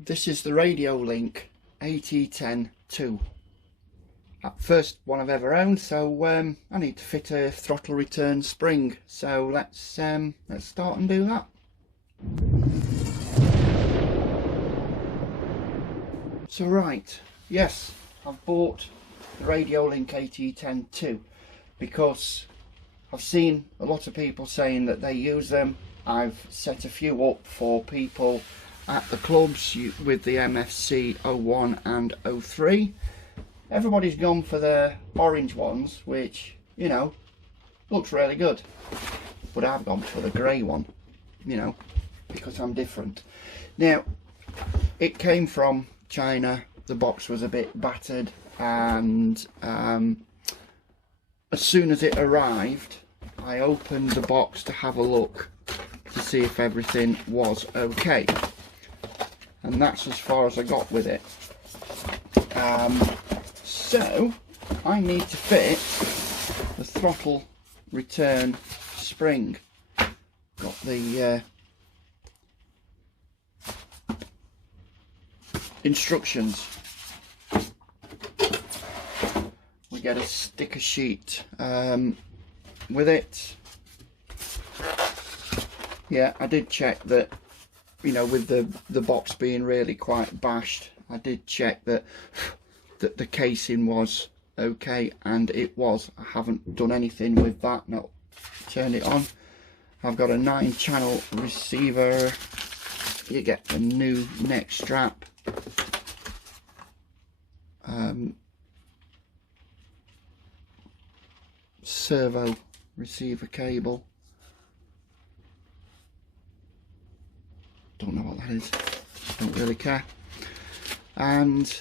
This is the Radiolink AT10ii. First one I've ever owned, so I need to fit a throttle return spring. So let's start and do that. So right, yes, I've bought the Radiolink AT10ii because I've seen a lot of people saying that they use them. I've set a few up for people at the clubs with the MFC 01 and 03. Everybody's gone for the orange ones, which, you know, looks really good. But I've gone for the grey one, you know, because I'm different. Now, it came from China. The box was a bit battered, and as soon as it arrived, I opened the box to have a look to see if everything was okay. And that's as far as I got with it. So I need to fit the throttle return spring. Got the instructions. We get a sticker sheet with it. Yeah, I did check that, you know, with the box being really quite bashed, I did check that the casing was okay, and it was. I haven't done anything with that. No, turn it on. I've got a 9-channel receiver. You get the new neck strap. Servo receiver cable. Don't know what that is. Don't really care. And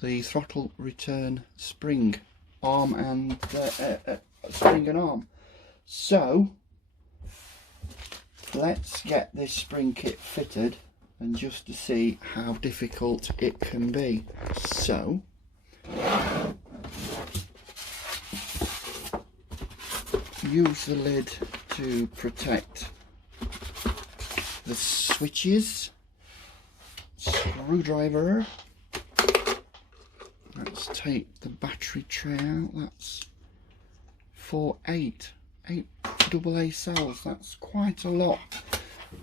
the throttle return spring arm and spring and arm. So let's get this spring kit fitted, and just to see how difficult it can be. So use the lid to protect the switches. Screwdriver. Let's take the battery tray out. That's for eight AA cells. That's quite a lot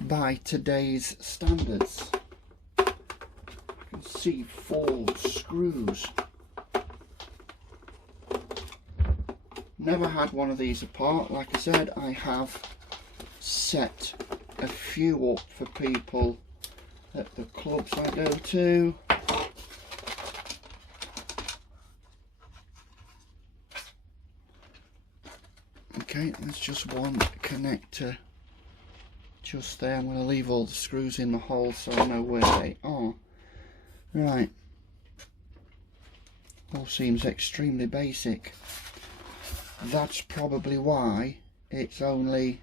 by today's standards. I can see 4 screws. Never had one of these apart. Like I said, I have set a few up for people at the clubs I go to. Okay, that's just one connector just there. I'm going to leave all the screws in the hole so I know where they are. Right, all seems extremely basic. That's probably why it's only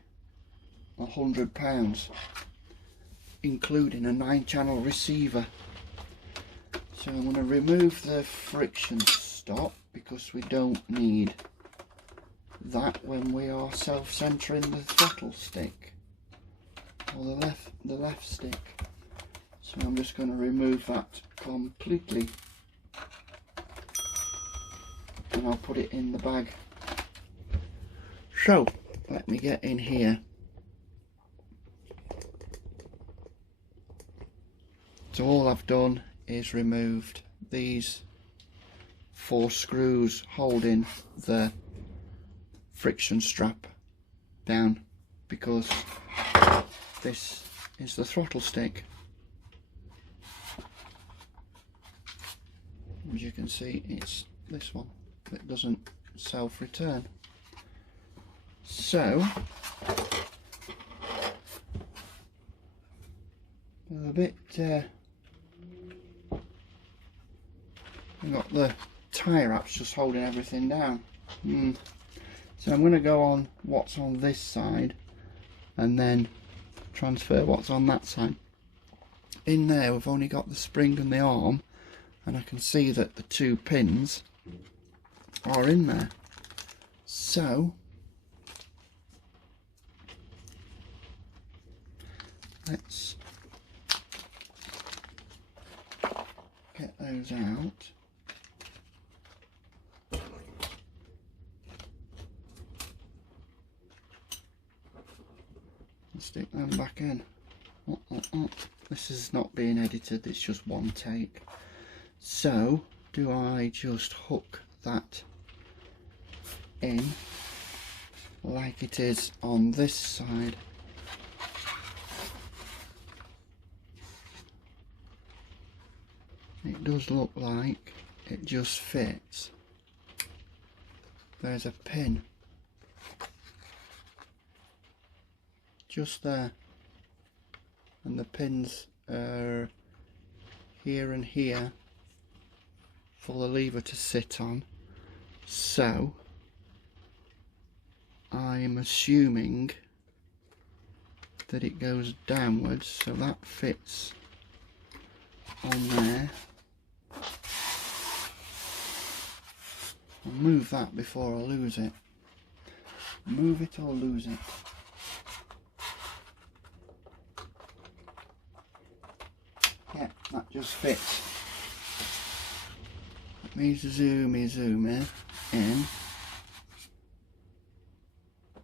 £100, including a 9-channel receiver. So I'm going to remove the friction stop because we don't need that when we are self-centering the throttle stick, or the left stick. So I'm just going to remove that completely, and I'll put it in the bag. So let me get in here. So all I've done is removed these 4 screws holding the friction strap down, because this is the throttle stick. As you can see, it's this one that doesn't self-return. So a bit I've got the tie wraps just holding everything down. So I'm going to go on what's on this side and then transfer what's on that side. In there we've only got the spring and the arm, and I can see that the 2 pins are in there. So let's those out. And stick them back in. This is not being edited, it's just one take. So, do I just hook that in like it is on this side? It does look like it just fits. There's a pin just there, and the pins are here and here for the lever to sit on. So I'm assuming that it goes downwards, so that fits on there. I'll move that before I lose it. Move it or lose it. Yeah, that just fits. Let me zoom in. I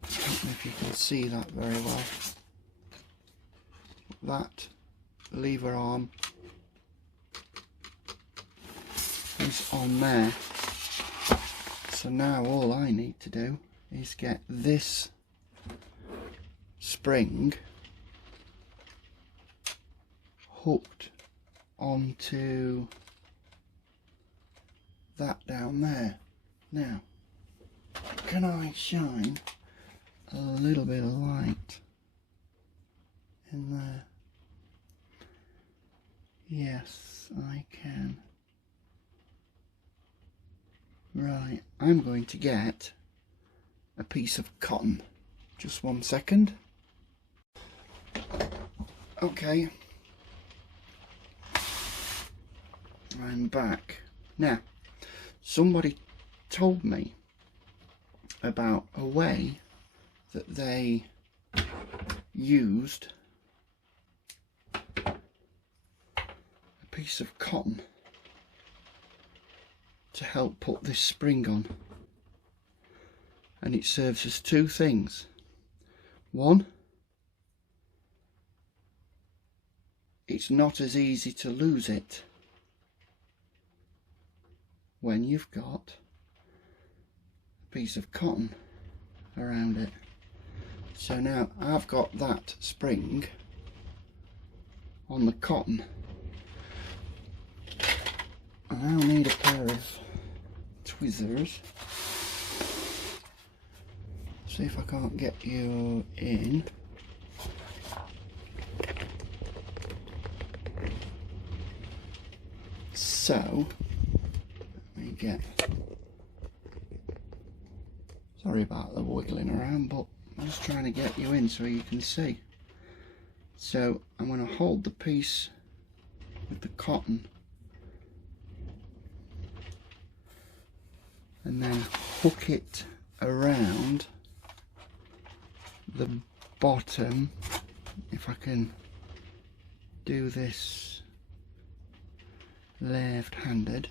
don't know if you can see that very well. That lever arm is on there. So now all I need to do is get this spring hooked onto that down there. Now, can I shine a little bit of light in there? Yes, I can. Right, I'm going to get a piece of cotton. Just 1 second. Okay, I'm back. Now, somebody told me about a way that they used a piece of cotton to help put this spring on, and it serves as two things. One, it's not as easy to lose it when you've got a piece of cotton around it. So now I've got that spring on the cotton. I'll need a pair of tweezers. See if I can't get you in. So, let me get... Sorry about the wiggling around, but I'm just trying to get you in so you can see. So, I'm going to hold the piece with the cotton and then hook it around the bottom. If I can do this left-handed,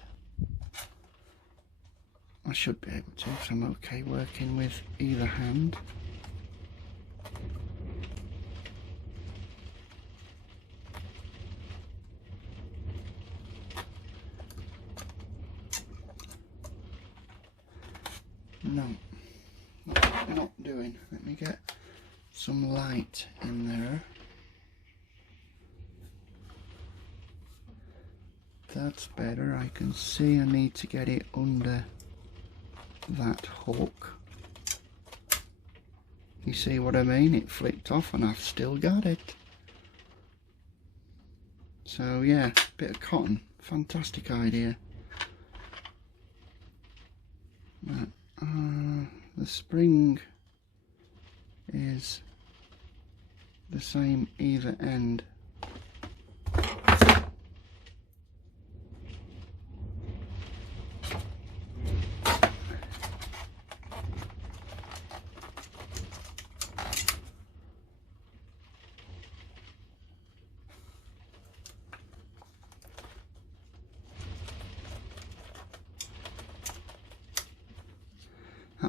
I should be able to, because I'm okay working with either hand. No, not doing. Let me get some light in there. That's better. I can see I need to get it under that hook. You see what I mean? It flicked off and I've still got it. So yeah, bit of cotton. Fantastic idea. Right. The spring is the same either end.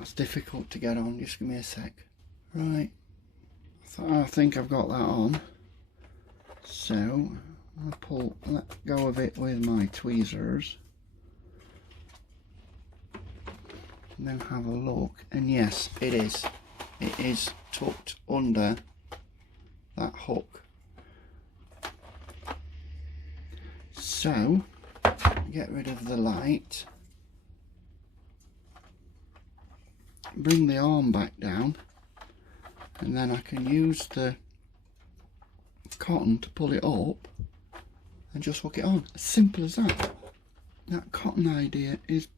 that's difficult to get on. Just give me a sec. Right, I think I've got that on. So I'll let go of it with my tweezers and then have a look, and yes, it is tucked under that hook. So get rid of the light, bring the arm back down, and then I can use the cotton to pull it up and just hook it on. As simple as that. That cotton idea is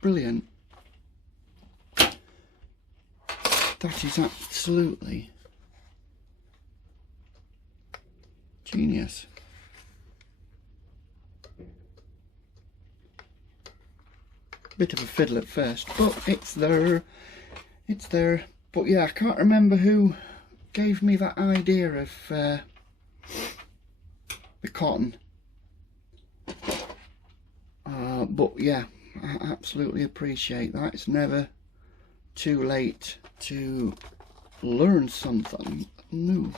brilliant. That is absolutely genius. Bit of a fiddle at first, but it's there. It's there. But yeah, I can't remember who gave me that idea of the cotton. But yeah, I absolutely appreciate that. It's never too late to learn something new.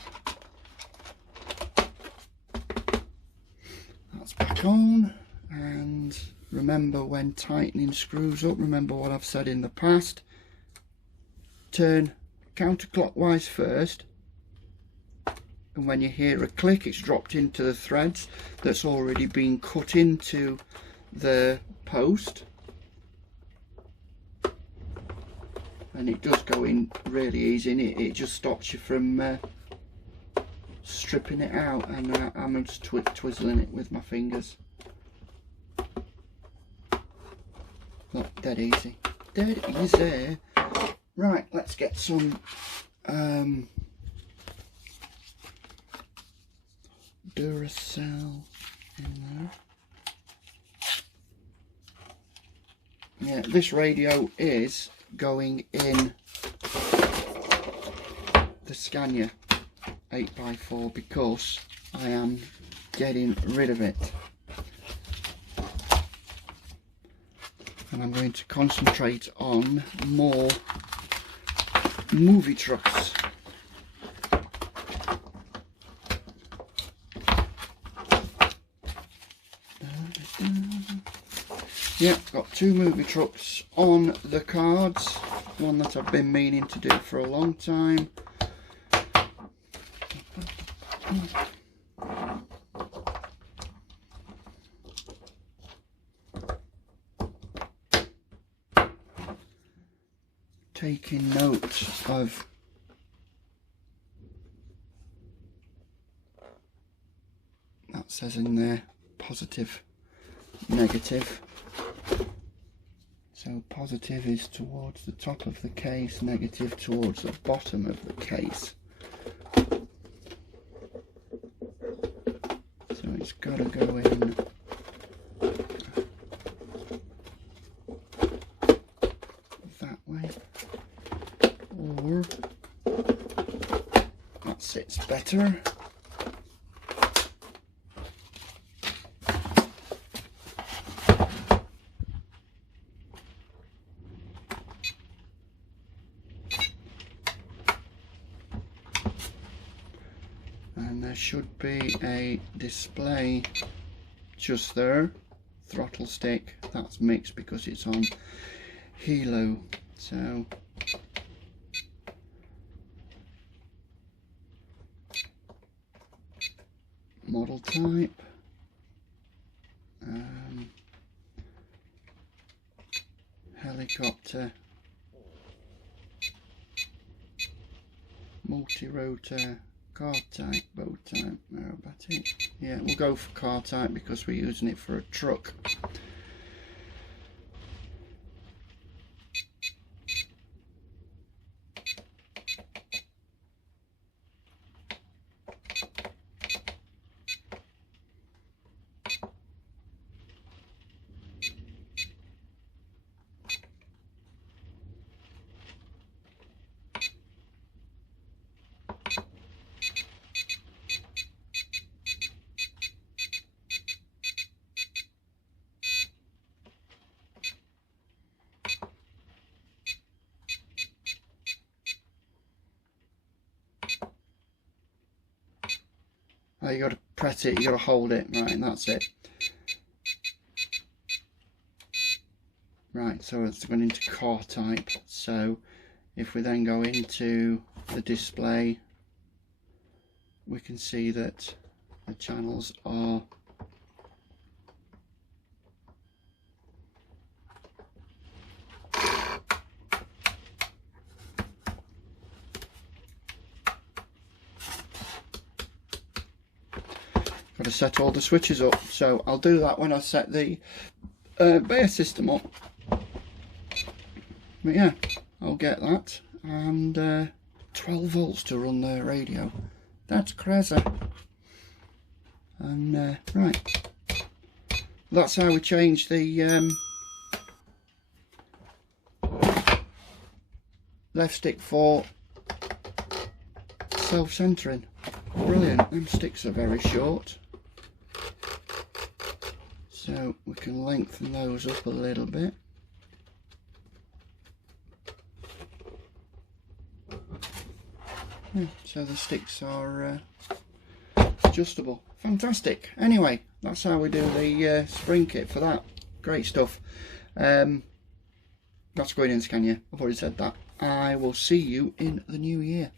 That's back on, and remember, when tightening screws up, remember what I've said in the past. Turn counterclockwise first, and when you hear a click, it's dropped into the threads that's already been cut into the post, and it does go in really easy, and it just stops you from stripping it out, and I'm just twizzling it with my fingers. Look, dead easy, dead easy. Right, let's get some Duracell in there. Yeah, this radio is going in the Scania 8x4 because I am getting rid of it, and I'm going to concentrate on more movie trucks. Yeah, got 2 movie trucks on the cards, one that I've been meaning to do for a long time. Taking note of that says in there positive, negative. So positive is towards the top of the case, negative towards the bottom of the case. So it's got to go in that way, or that sits better. And there should be a display just there, throttle stick. That's mixed because it's on Hilo. So model type, helicopter, multi-rotor, car type, boat type, aerobatic. Yeah, we'll go for car type because we're using it for a truck. You got to press it, you got to hold it, right, and that's it. Right, so it's going into car type. So if we then go into the display, we can see that the channels are got to set all the switches up. So I'll do that when I set the Beier system up. But yeah, I'll get that, and 12 volts to run the radio. That's crazy. And right, that's how we change the left stick for self-centering. Brilliant. Them sticks are very short, so we can lengthen those up a little bit. Yeah, so the sticks are adjustable. Fantastic. Anyway, that's how we do the spring kit for that. Great stuff. That's going in Scania. I've already said that. I will see you in the new year.